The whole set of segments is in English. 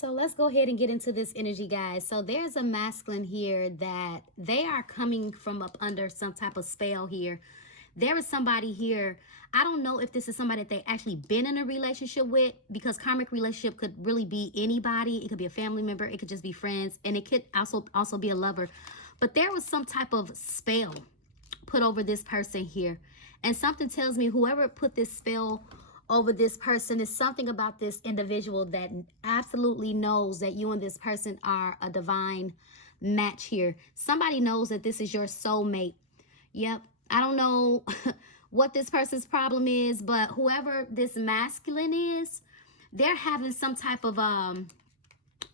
So let's go ahead and get into this energy, guys. So there's a masculine here that they are coming from up under some type of spell here. There is somebody here. I don't know if this is somebody that they actually been in a relationship with, because karmic relationship could really be anybody. It could be a family member. It could just be friends. And it could also be a lover. But there was some type of spell put over this person here. And something tells me whoever put this spell over this person is something about this individual that absolutely knows that you and this person are a divine match here. Somebody knows that this is your soulmate. Yep. I don't know what this person's problem is, but whoever this masculine is, they're having some type of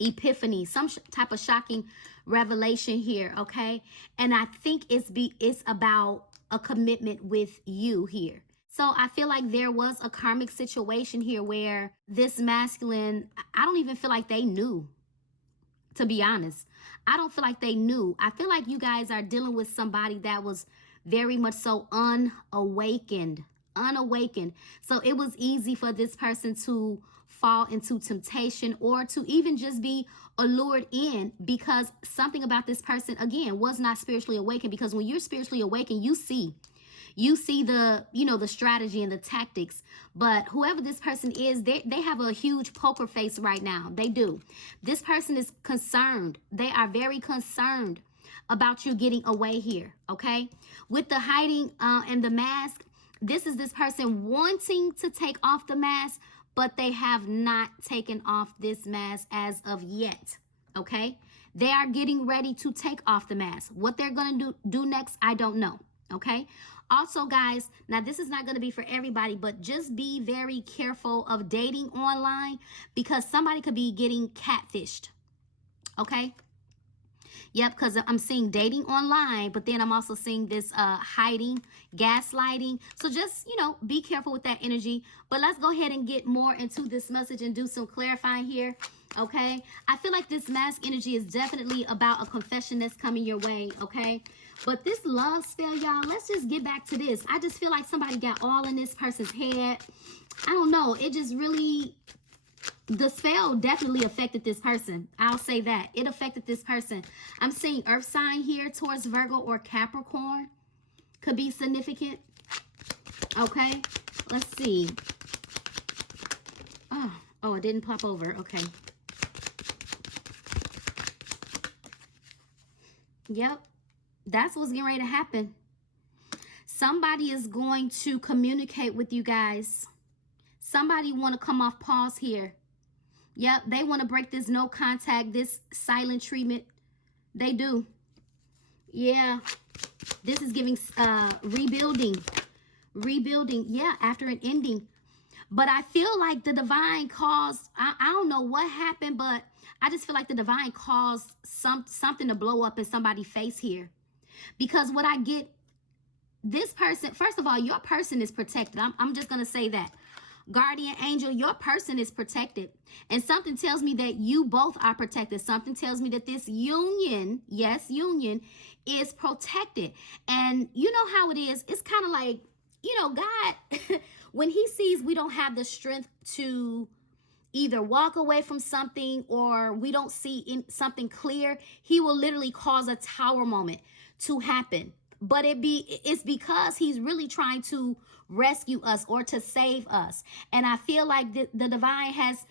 epiphany, some type of shocking revelation here, okay? And I think it's about a commitment with you here. So I feel like there was a karmic situation here where this masculine, I don't even feel like they knew, to be honest. I don't feel like they knew. I feel like you guys are dealing with somebody that was very much so unawakened. So it was easy for this person to fall into temptation or to even just be allured in, because something about this person, again, was not spiritually awakened. Because when you're spiritually awakened, you see the, the strategy and the tactics. But whoever this person is, they have a huge poker face right now. They do. This person is concerned. They are very concerned about you getting away here, okay? With the hiding and the mask, this is this person wanting to take off the mask, but they have not taken off this mask as of yet, okay? They are getting ready to take off the mask. What they're going to do next, I don't know, okay? Also, guys, now this is not going to be for everybody, but just be very careful of dating online, because somebody could be getting catfished, okay? Yep, because I'm seeing dating online, but then I'm also seeing this hiding, gaslighting. So just, be careful with that energy. But let's go ahead and get more into this message and do some clarifying here, okay? I feel like this mask energy is definitely about a confession that's coming your way, okay? But this love spell, y'all, let's just get back to this. I just feel like somebody got all in this person's head. I don't know. It just really... The spell definitely affected this person. I'll say that. It affected this person. I'm seeing earth sign here towards Virgo or Capricorn. Could be significant. Okay. Let's see. Oh, it didn't pop over. Okay. Yep. That's what's getting ready to happen. Somebody is going to communicate with you guys. Somebody want to come off pause here. Yep, they want to break this no contact, this silent treatment. They do. Yeah, this is giving rebuilding. Yeah, after an ending. But I feel like the divine caused, I don't know what happened, but I just feel like the divine caused something to blow up in somebody's face here. Because what I get, this person, first of all, your person is protected. I'm just going to say that. Guardian angel, your person is protected. And something tells me that you both are protected. Something tells me that this union, yes, union, is protected. And you know how it is. It's kind of like, God, when he sees we don't have the strength to either walk away from something or we don't see something clear, he will literally cause a tower moment to happen. But it's because he's really trying to rescue us or to save us. And I feel like the divine has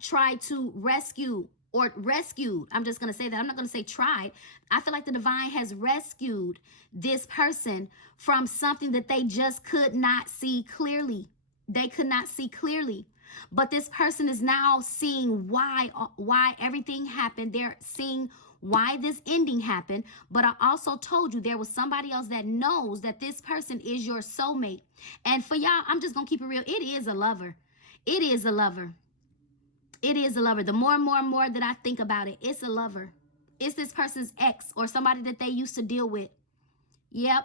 tried to rescued. I'm just going to say that. I'm not going to say tried. I feel like the divine has rescued this person from something that they just could not see clearly. They could not see clearly. But this person is now seeing why everything happened. They're seeing why this ending happened. But I also told you there was somebody else that knows that this person is your soulmate. And for y'all, I'm just going to keep it real. It is a lover. It is a lover. It is a lover. The more and more that I think about it, it's a lover. It's this person's ex or somebody that they used to deal with. Yep.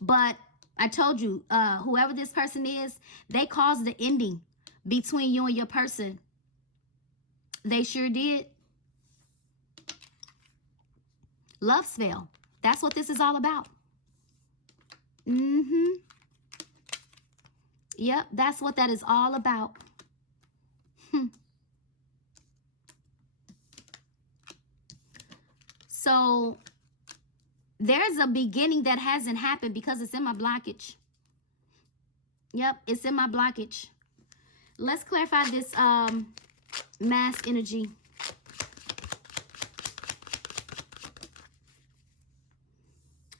But I told you, whoever this person is, they caused the ending between you and your person. They sure did. Love spell. That's what this is all about. Yep, that's what that is all about. So there's a beginning that hasn't happened because it's in my blockage. Yep, it's in my blockage. Let's clarify this mask energy.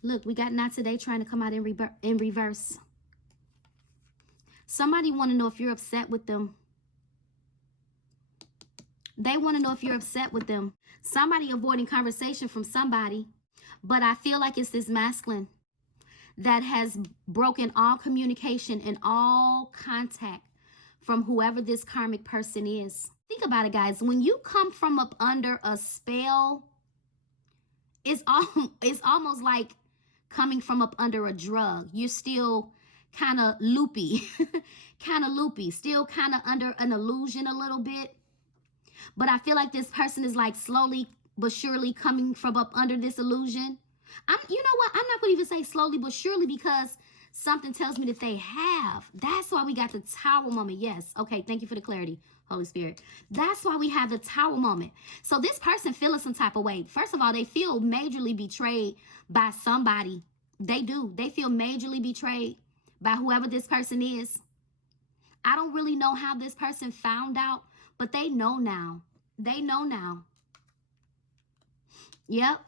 Look, we got not today trying to come out in reverse. Somebody want to know if you're upset with them. They want to know if you're upset with them. Somebody avoiding conversation from somebody. But I feel like it's this masculine that has broken all communication and all contact from whoever this karmic person is. Think about it, guys. When you come from up under a spell, it's almost like coming from up under a drug. You're still kind of loopy, still kind of under an illusion a little bit. But I feel like this person is like slowly but surely coming from up under this illusion. You know what? I'm not going to even say slowly but surely because something tells me that they have. That's why we got the tower moment. Yes. Okay. Thank you for the clarity, Holy Spirit. That's why we have the tower moment. So this person feeling some type of way. First of all, they feel majorly betrayed by somebody. They do. They feel majorly betrayed by whoever this person is. I don't really know how this person found out, but they know now. They know now. Yep.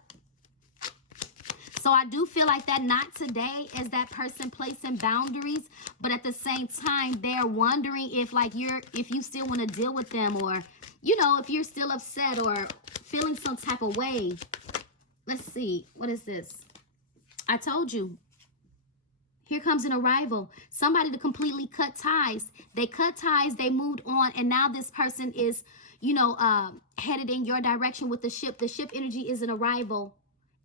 So I do feel like that not today is that person placing boundaries, but at the same time, they're wondering if like if you still want to deal with them, or, you know, if you're still upset or feeling some type of way. Let's see. What is this? I told you. Here comes an arrival. Somebody to completely cut ties. They cut ties, they moved on, and now this person is, you know, headed in your direction with the ship. The ship energy is an arrival.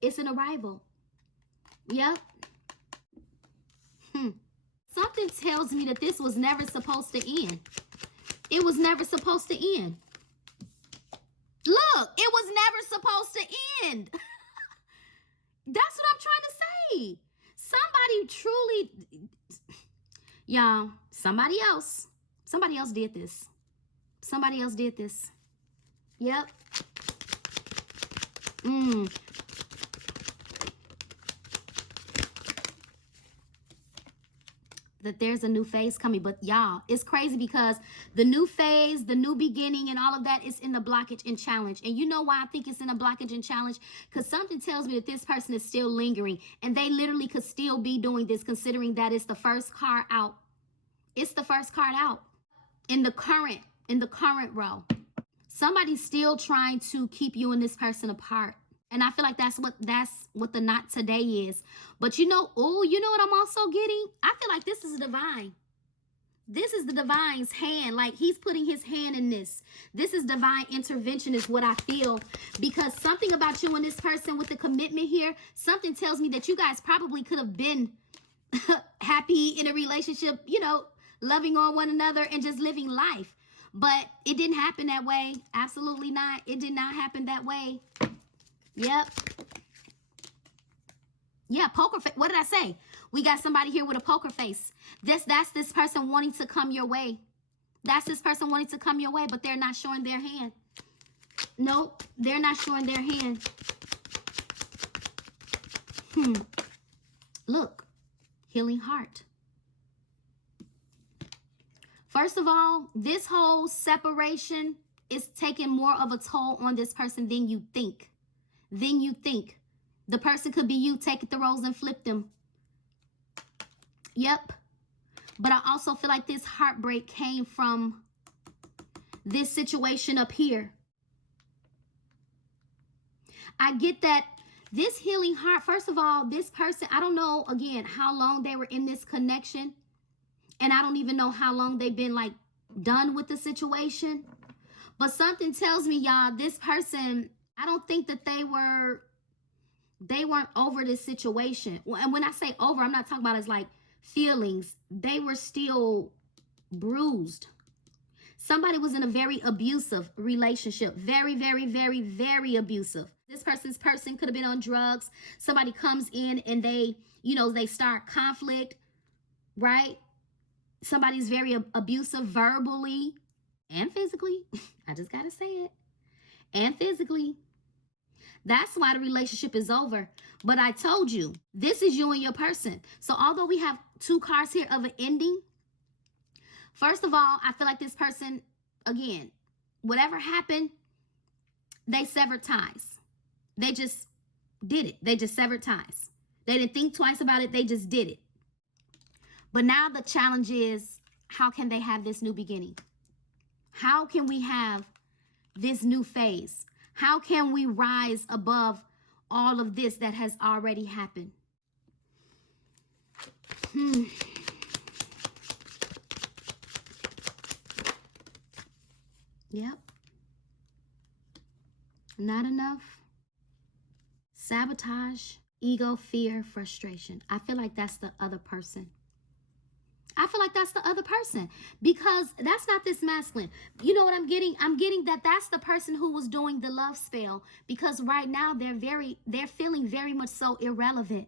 It's an arrival. Yep. Something tells me that this was never supposed to end. It was never supposed to end. Look, it was never supposed to end. That's what I'm trying to say. Somebody truly, y'all, somebody else did this. Somebody else did this. Yep. That there's a new phase coming. But y'all, it's crazy because the new phase, the new beginning, and all of that is in the blockage and challenge. And you know why I think it's in a blockage and challenge? Because something tells me that this person is still lingering, and they literally could still be doing this, considering that it's the first card out. It's the first card out in the current row. Somebody's still trying to keep you and this person apart. And I feel like that's what the not today is. But you know, you know what I'm also getting? I feel like this is divine. This is the divine's hand. Like he's putting his hand in this. This is divine intervention is what I feel. Because something about you and this person with the commitment here, something tells me that you guys probably could have been happy in a relationship, you know, loving on one another and just living life. But it didn't happen that way. Absolutely not. It did not happen that way. Yep. Yeah, poker face. What did I say? We got somebody here with a poker face. That's this person wanting to come your way. That's this person wanting to come your way, but they're not showing their hand. Nope, they're not showing their hand. Look, healing heart. First of all, this whole separation is taking more of a toll on this person than you think. The person could be you, take the roles and flip them. Yep. But I also feel like this heartbreak came from this situation up here. I get that this healing heart, first of all, this person, I don't know, again, how long they were in this connection. And I don't even know how long they've been, like, done with the situation. But something tells me, y'all, this person, I don't think that they weren't over this situation. And when I say over, I'm not talking about as like feelings. They were still bruised. Somebody was in a very abusive relationship. Very, very, very, very abusive. This person could have been on drugs. Somebody comes in and they, you know, they start conflict, right? Somebody's very abusive verbally and physically. I just got to say it. And physically. That's why the relationship is over. But I told you, this is you and your person. So although we have 2 cards here of an ending, first of all, I feel like this person, again, whatever happened, they severed ties. They just did it. They just severed ties. They didn't think twice about it. They just did it. But now the challenge is, how can they have this new beginning? How can we have this new phase? How can we rise above all of this that has already happened? Yep. Not enough. Sabotage, ego, fear, frustration. I feel like that's the other person. I feel like that's the other person, because that's not this masculine. You know what I'm getting? I'm getting that that's the person who was doing the love spell, because right now they're feeling very much so irrelevant.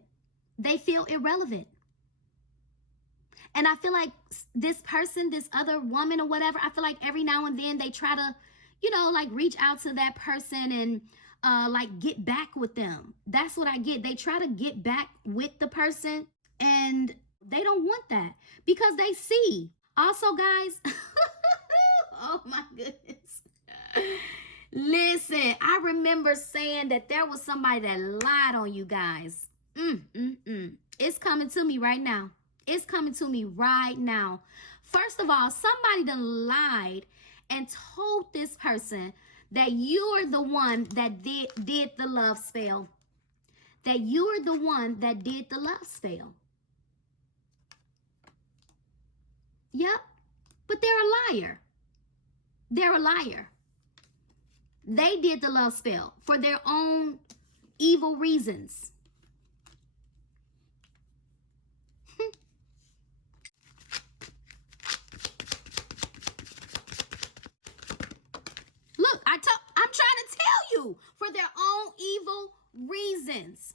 They feel irrelevant. And I feel like this person, this other woman or whatever, I feel like every now and then they try to, you know, like reach out to that person and like get back with them. That's what I get. They try to get back with the person, and they don't want that because they see. Also, guys, oh my goodness. Listen, I remember saying that there was somebody that lied on you guys. It's coming to me right now. It's coming to me right now. First of all, somebody done lied and told this person that you're the one that did the love spell. That you're the one that did the love spell. Yep, but they're a liar. They're a liar. They did the love spell for their own evil reasons. Look, I'm trying to tell you, for their own evil reasons.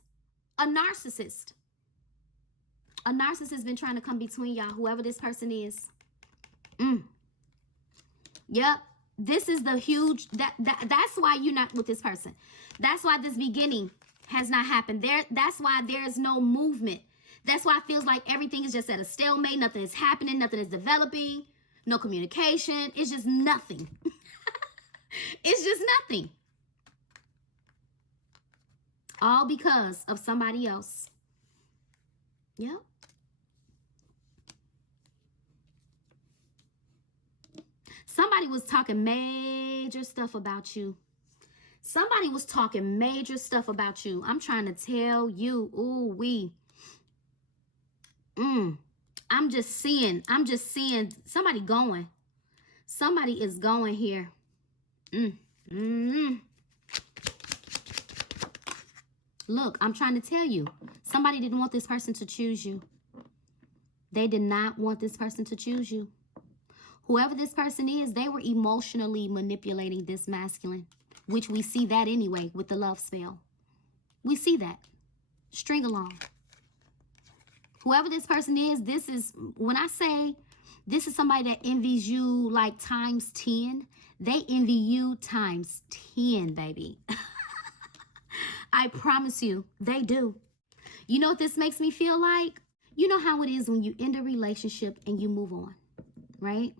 A narcissist. A narcissist has been trying to come between y'all, whoever this person is. Yep. This is the huge, that's why you're not with this person. That's why this beginning has not happened. That's why there's no movement. That's why it feels like everything is just at a stalemate. Nothing is happening. Nothing is developing. No communication. It's just nothing. It's just nothing. All because of somebody else. Yep. Somebody was talking major stuff about you. Somebody was talking major stuff about you. I'm trying to tell you, ooh, I'm just seeing somebody going. Somebody is going here. Look, I'm trying to tell you, somebody didn't want this person to choose you. They did not want this person to choose you. Whoever this person is, they were emotionally manipulating this masculine, which we see that anyway with the love spell. We see that. String along. Whoever this person is, this is, when I say this is somebody that envies you like times 10, they envy you times 10, baby. I promise you, they do. You know what this makes me feel like? You know how it is when you end a relationship and you move on, right?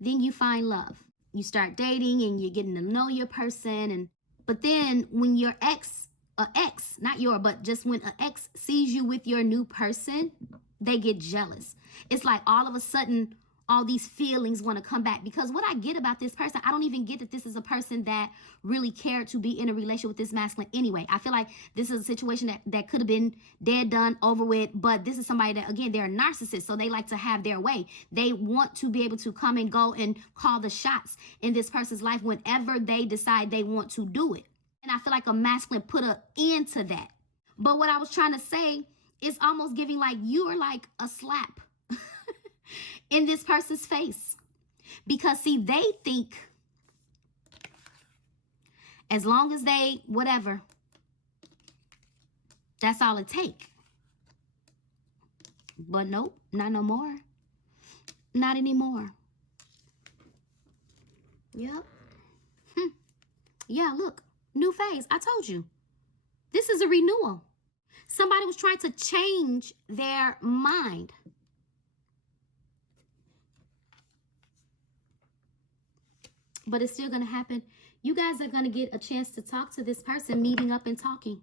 Then you find love. You start dating and you're getting to know your person. But then when your ex, but just when an ex sees you with your new person, they get jealous. It's like all of a sudden, all these feelings want to come back. Because what I get about this person, I don't even get that this is a person that really cared to be in a relationship with this masculine anyway. I feel like this is a situation that could have been dead, done, over with. But this is somebody that, again, they're a narcissist. So they like to have their way. They want to be able to come and go and call the shots in this person's life whenever they decide they want to do it. And I feel like a masculine put an end to that. But what I was trying to say is almost giving like you are like a slap in this person's face. Because see, they think as long as they, whatever, that's all it take. But nope, not no more. Not anymore. Yep. Yeah, look, new phase. I told you. This is a renewal. Somebody was trying to change their mind. But it's still going to happen. You guys are going to get a chance to talk to this person, meeting up and talking.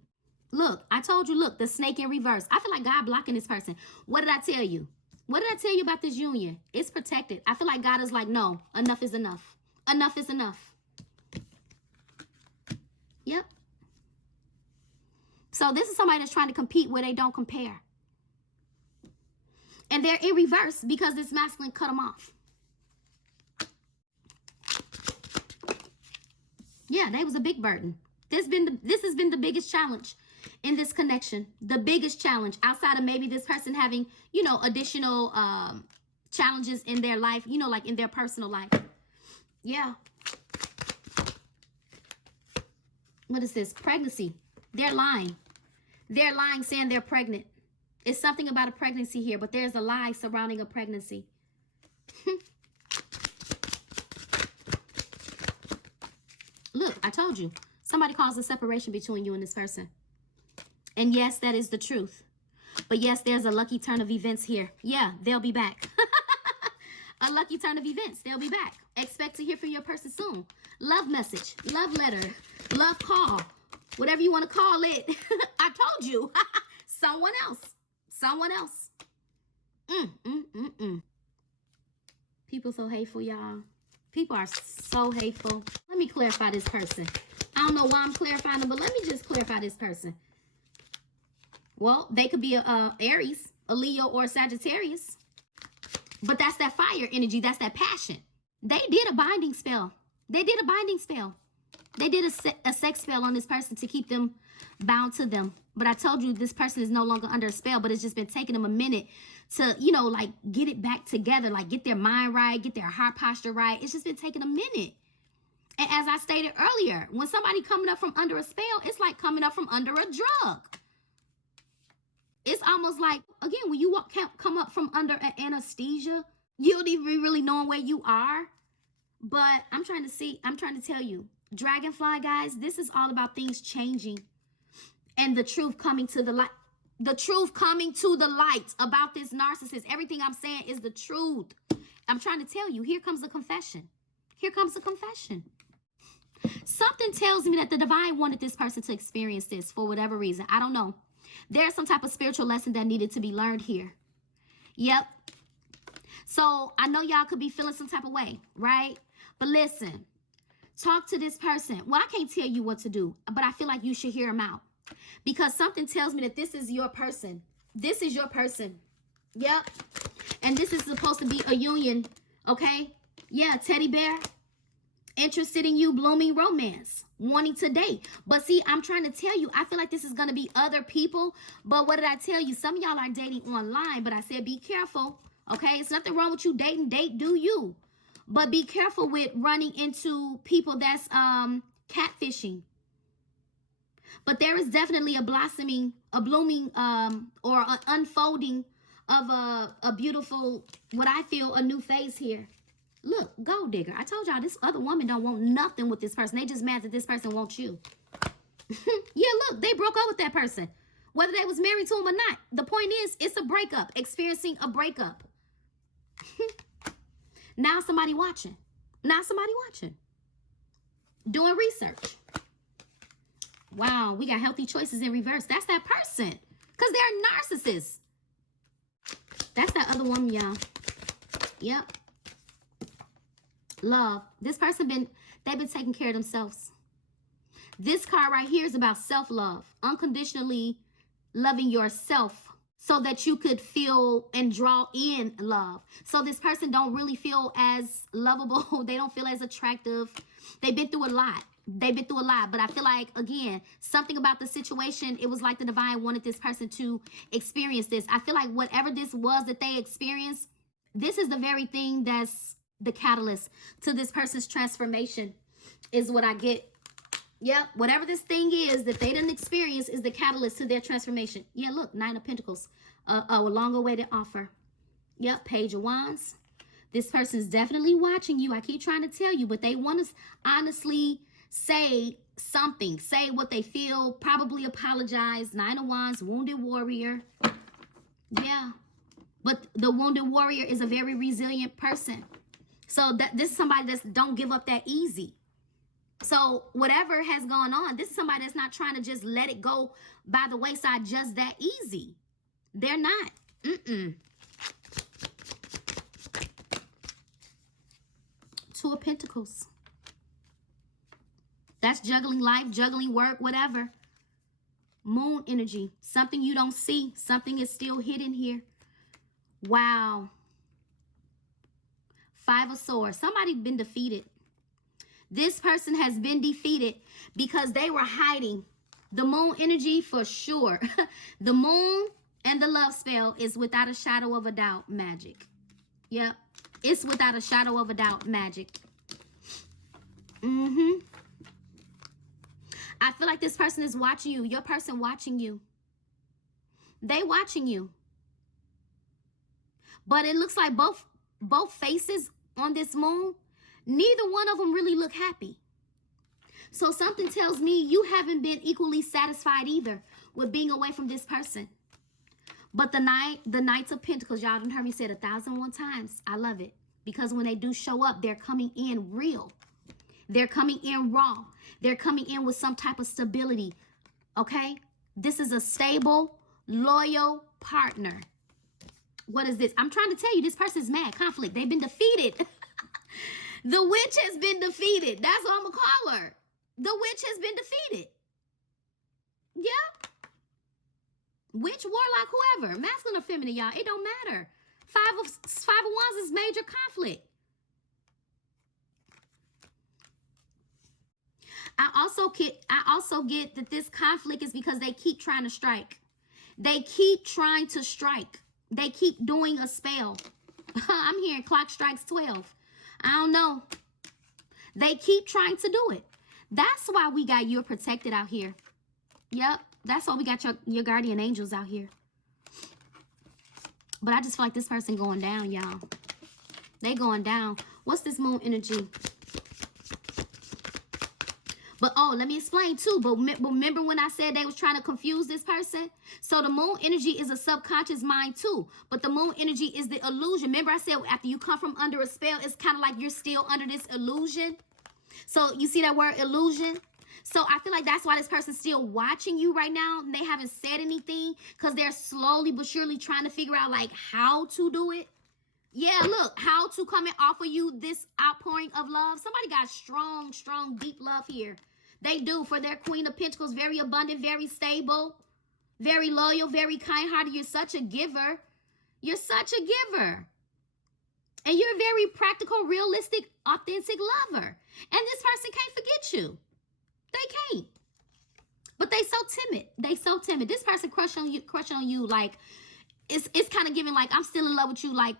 Look, I told you, look, the snake in reverse. I feel like God blocking this person. What did I tell you? What did I tell you about this union? It's protected. I feel like God is like, no, enough is enough. Enough is enough. Yep. So this is somebody that's trying to compete where they don't compare. And they're in reverse because this masculine cut them off. Yeah, they was a big burden. This has been the biggest challenge in this connection. The biggest challenge outside of maybe this person having, you know, additional challenges in their life, you know, like in their personal life. Yeah. What is this? Pregnancy. They're lying. They're lying, saying they're pregnant. It's something about a pregnancy here, but there's a lie surrounding a pregnancy. Look, I told you. Somebody caused a separation between you and this person. And yes, that is the truth. But yes, there's a lucky turn of events here. Yeah, they'll be back. A lucky turn of events. They'll be back. Expect to hear from your person soon. Love message, love letter, love call, whatever you want to call it. I told you. Someone else. Someone else. People so hateful, y'all. People are so hateful. Let me clarify this person. I don't know why I'm clarifying them, but let me just clarify this person. Well, they could be a Aries, a Leo, or a Sagittarius. But that's that fire energy. That's that passion. They did a binding spell. They did a binding spell. They did a sex spell on this person to keep them bound to them. But I told you this person is no longer under a spell, but it's just been taking them a minute to, you know, like get it back together, like get their mind right, get their heart posture right. It's just been taking a minute. And as I stated earlier, when somebody coming up from under a spell, it's like coming up from under a drug. It's almost like, again, when you come up from under an anesthesia, you don't even really know where you are. But I'm trying to tell you, Dragonfly, guys, this is all about things changing and the truth coming to the light. The truth coming to the light about this narcissist. Everything I'm saying is the truth. I'm trying to tell you, here comes the confession. Here comes the confession. Something tells me that the divine wanted this person to experience this for whatever reason. I don't know. There's some type of spiritual lesson that needed to be learned here. Yep. So I know y'all could be feeling some type of way, right? But listen, talk to this person. Well, I can't tell you what to do, but I feel like you should hear him out. Because something tells me that this is your person. This is your person. Yep. And this is supposed to be a union, okay? Yeah, teddy bear. Interested in you, blooming romance. Wanting to date. But see, I'm trying to tell you, I feel like this is going to be other people. But what did I tell you? Some of y'all are dating online, but I said be careful, okay? It's nothing wrong with you dating. Date, do you. But be careful with running into people that's catfishing. But there is definitely a blossoming, a blooming, or an unfolding of a beautiful, what I feel, a new phase here. Look, gold digger. I told y'all this other woman don't want nothing with this person. They just mad that this person wants you. Yeah, look, they broke up with that person. Whether they was married to him or not. The point is, it's a breakup. Experiencing a breakup. Now somebody watching. Now somebody watching. Doing research. Wow, we got healthy choices in reverse. That's that person. Because they're narcissists. That's that other woman, y'all. Yep. Love. This person they've been taking care of themselves. This card right here is about self-love. Unconditionally loving yourself so that you could feel and draw in love. So this person don't really feel as lovable. They don't feel as attractive. They've been through a lot. They've been through a lot. But I feel like, again, something about the situation, it was like the divine wanted this person to experience this. I feel like whatever this was that they experienced, this is the very thing that's the catalyst to this person's transformation is what I get. Yep, whatever this thing is that they didn't experience is the catalyst to their transformation. Yeah, look, 9 of Pentacles, a longer way to offer. Yep, Page of Wands. This person's definitely watching you. I keep trying to tell you, but they want to honestly say something, say what they feel, probably apologize. Nine of Wands, wounded warrior. Yeah. But the wounded warrior is a very resilient person. So this is somebody that don't give up that easy. So whatever has gone on, this is somebody that's not trying to just let it go by the wayside just that easy. They're not. Two of Pentacles. That's juggling life, juggling work, whatever. Moon energy. Something you don't see. Something is still hidden here. Wow. Five of Swords. Somebody been defeated. This person has been defeated because they were hiding. The moon energy for sure. The moon and the love spell is without a shadow of a doubt magic. Yep. It's without a shadow of a doubt magic. I feel like this person is watching you. Your person watching you. They watching you. But it looks like both faces on this moon, neither one of them really look happy. So something tells me you haven't been equally satisfied either with being away from this person. But the Knights of Pentacles, y'all done heard me say it 1,001 times. I love it. Because when they do show up, they're coming in real. They're coming in raw. They're coming in with some type of stability. Okay? This is a stable, loyal partner. What is this? I'm trying to tell you, this person's mad. Conflict. They've been defeated. The witch has been defeated. That's what I'm going to call her. The witch has been defeated. Yeah. Witch, warlock, whoever. Masculine or feminine, y'all. It don't matter. Five of Wands is major conflict. I also get that this conflict is because they keep trying to strike. They keep trying to strike. They keep doing a spell. I'm hearing clock strikes 12. I don't know. They keep trying to do it. That's why we got you protected out here. Yep. That's why we got your guardian angels out here. But I just feel like this person going down, y'all. They going down. What's this moon energy? But, oh, let me explain, too. But remember when I said they was trying to confuse this person? So the moon energy is a subconscious mind, too. But the moon energy is the illusion. Remember I said after you come from under a spell, it's kind of like you're still under this illusion. So you see that word illusion? So I feel like that's why this person's still watching you right now. And they haven't said anything because they're slowly but surely trying to figure out, like, how to do it. Yeah, look, how to come and offer you this outpouring of love. Somebody got strong, strong, deep love here. They do for their Queen of Pentacles. Very abundant, very stable, very loyal, very kind-hearted. You're such a giver. You're such a giver. And you're a very practical, realistic, authentic lover. And this person can't forget you. They can't. But they so timid. They so timid. This person crushing on you like it's kind of giving like I'm still in love with you like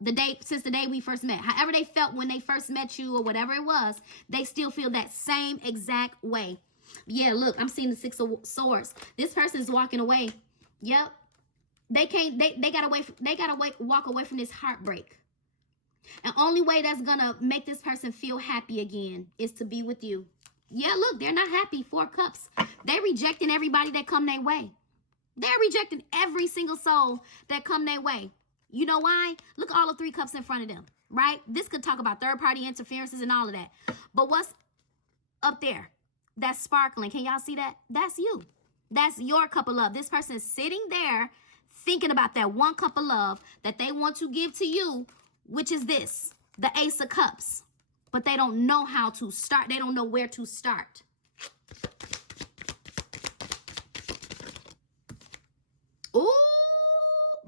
the day since the day we first met. However they felt when they first met you or whatever it was, they still feel that same exact way. Yeah, look, I'm seeing the Six of Swords. This person is walking away. Yep. They gotta walk away from this heartbreak. And only way that's gonna make this person feel happy again is to be with you. Yeah, look, they're not happy. Four Cups. They're rejecting everybody that come their way. They're rejecting every single soul that come their way. You know why? Look at all the Three Cups in front of them, right? This could talk about third-party interferences and all of that. But what's up there? That's sparkling. Can y'all see that? That's you. That's your cup of love. This person is sitting there thinking about that one cup of love that they want to give to you, which is this, the Ace of Cups. But they don't know how to start. They don't know where to start. Ooh,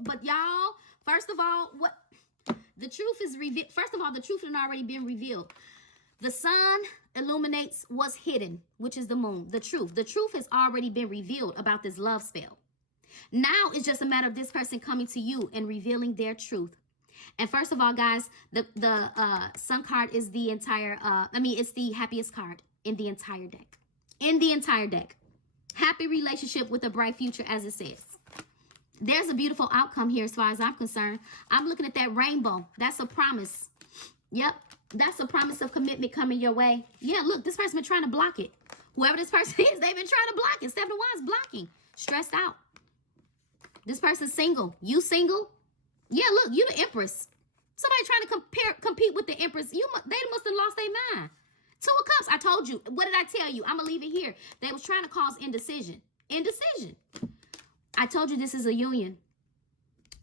but y'all, first of all, what the truth is revealed. First of all, the truth had already been revealed. The sun illuminates what's hidden, which is the moon. The truth has already been revealed about this love spell. Now it's just a matter of this person coming to you and revealing their truth. And first of all, guys, the sun card is the entire, it's the happiest card in the entire deck. In the entire deck. Happy relationship with a bright future, as it says. There's a beautiful outcome here as far as I'm concerned. I'm looking at that rainbow. That's a promise. Yep. That's a promise of commitment coming your way. Yeah, look, this person been trying to block it. Whoever this person is, they've been trying to block it. 7 of Wands blocking. Stressed out. This person's single. You single? Yeah, look, you the Empress. Somebody trying to compete with the Empress. They must have lost their mind. 2 of Cups. I told you. What did I tell you? I'm going to leave it here. They was trying to cause indecision. Indecision. I told you this is a union.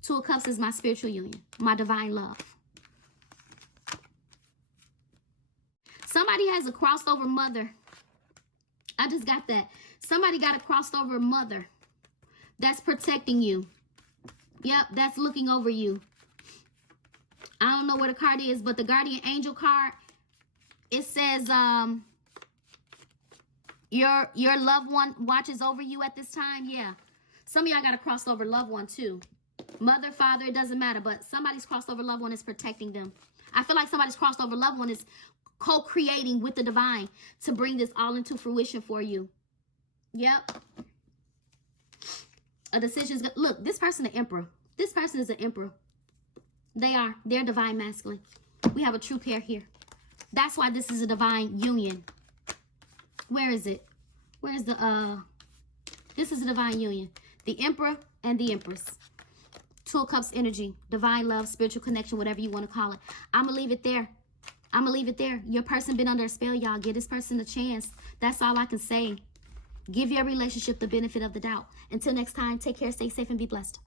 2 of Cups is my spiritual union. My divine love. Somebody has a crossover mother. I just got that. Somebody got a crossover mother that's protecting you. Yep, that's looking over you. I don't know what the card is, but the guardian angel card, it says your loved one watches over you at this time. Yeah. Some of y'all got a crossover loved one too. Mother, father, it doesn't matter, but somebody's crossover loved one is protecting them. I feel like somebody's crossover loved one is co-creating with the divine to bring this all into fruition for you. Yep. A decision's good. Look, this person is an emperor. This person is an emperor. They're divine masculine. We have a true pair here. That's why this is a divine union. Where is it? Where's the this is a divine union. The emperor and the empress. 2 of Cups energy, divine love, spiritual connection, whatever you want to call it. I'm gonna leave it there. I'm gonna leave it there. Your person been under a spell, y'all. Give this person a chance. That's all I can say. Give your relationship the benefit of the doubt. Until next time, take care, stay safe, and be blessed.